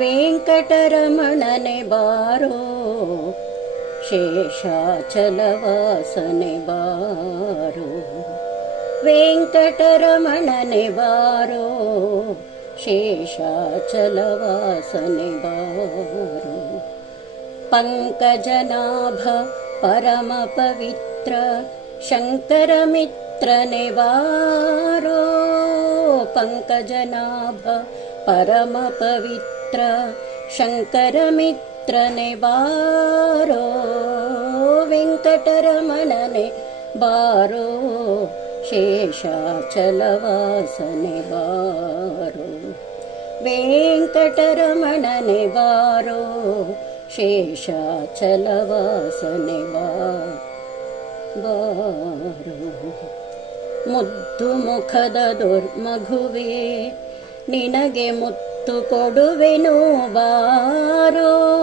वेङ्कटरमणने बारो शेषाचलवासने बारो वेङ्कटरमणने बारो शेषाचलवासने बारो पङ्कजनाभ परमपवित्र शङ्करमित्र निवारो पङ्कजनाभ परमपवित्र शङ्करमित्र निवारो वेङ्कटरमणने बारो शेषाचलवासने बारो। वेङ्कटरमणने बारो शेषाचलवासने ಬಾರೋ. ಮುದ್ದು ಮುಖದ ದುರ್ಮಗುವೆ, ನಿನಗೆ ಮುತ್ತು ಕೊಡುವೆನು ಬಾರೋ.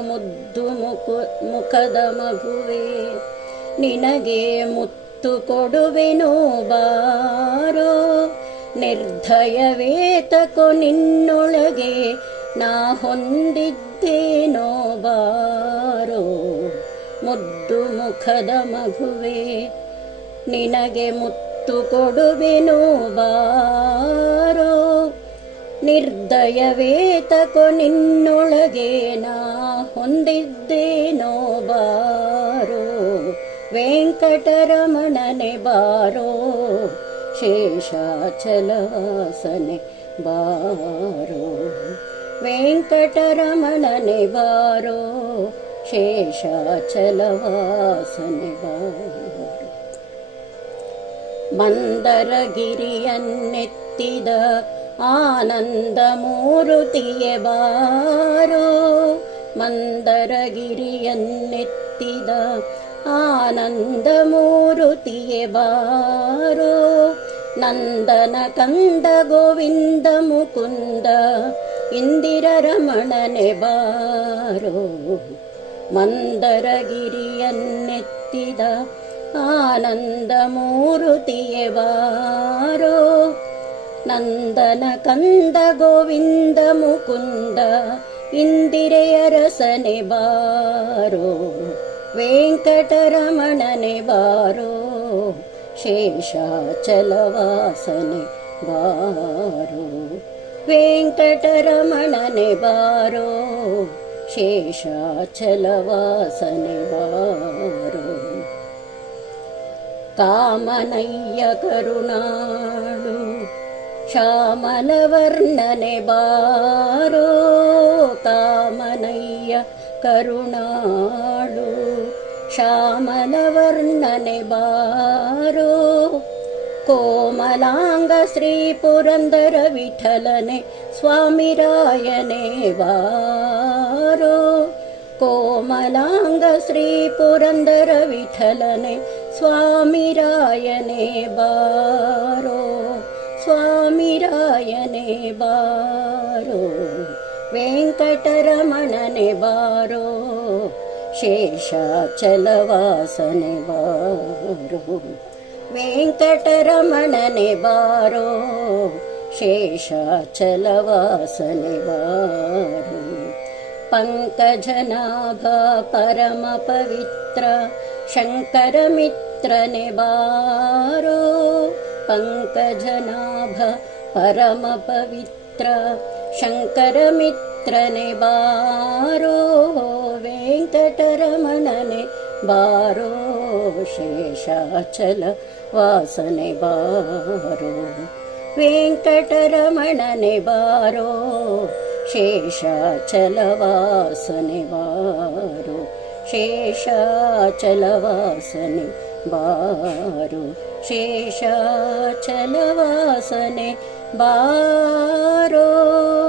ಮುದ್ದು ಮುಖ ಮುಖದ ಮಗುವೆ, ನಿನಗೆ ಮುತ್ತು ಕೊಡುವೆನು ಬಾರೋ. ನಿರ್ಧಯವೇತಕೊ ನಿನ್ನೊಳಗೆ ನಾ ಹೊಂದಿದ್ದೇನೋ ಬಾರೋ. ಮುದ್ದು ಮುಖದ ಮಗುವೆ, ನಿನಗೆ ಮುತ್ತು ಕೊಡುವೆನು ಬಾರೋ. ನಿರ್ದಯವೇತಕೊ ನಿನ್ನೊಳಗೆ ನಾ ಹೊಂದಿದ್ದೇನೋ ಬಾರೋ. ವೆಂಕಟರಮಣನೆ ಬಾರೋ, ಶೇಷಾಚಲವಾಸನೆ ಬಾರೋ. ವೆಂಕಟರಮಣನೆ ಬಾರೋ शेषाचलवासने वन्दरगिरियन् आनन्दमूरुति एबारो मन्दरगिरियन् आनन्दमुरुति एबारो नन्दनकन्द गोविन्दमुकुन्द इन्दिररमणने बारो ಮಂದರಗಿರಿಯನ್ನೆತ್ತಿದ ಆನಂದ ಮೂರುತಿಯೆ ಬಾರೋ. ನಂದನ ಕಂದ ಗೋವಿಂದ ಮುಕುಂದ ಇಂದಿರೆಯ ರಸನೆ ಬಾರೋ. ವೆಂಕಟರಮಣನೆ ಬಾರೋ. ಶೇಷಾಚಲವಾಸನೆ ಬಾರೋ. ವೆಂಕಟರಮಣನೆ ಬಾರೋ. शेषाचलवासने कामनय्य कामनय्यकरुणाळु श्यामलवर्णने बारो कामनय्य करुणाडु श्यामलवर्णने बारो कोमलाङ्ग श्रीपुरन्दर विठलने स्वामिरायने वा रो कोमलाङ्गश्रीपुरन्दर विठलने स्वामी रायने बारो। स्वामी रायने बारो। वेङ्कटरमणने बारो। शेषाचलवासने बारो। वेङ्कटरमणने बारो। शेषाचलवासने बारो। पङ्कजनाभ परमपवित्र शङ्करमित्रनि वारो पङ्कजनाभ परमपवित्र शङ्करमित्रनि वारो वेङ्कटरमणने शेषाचल वासने बारो वेङ्कटरमणने बारो शेषः छलवासने वारो शेषः चलवासन वारु शेषलवासने वारो।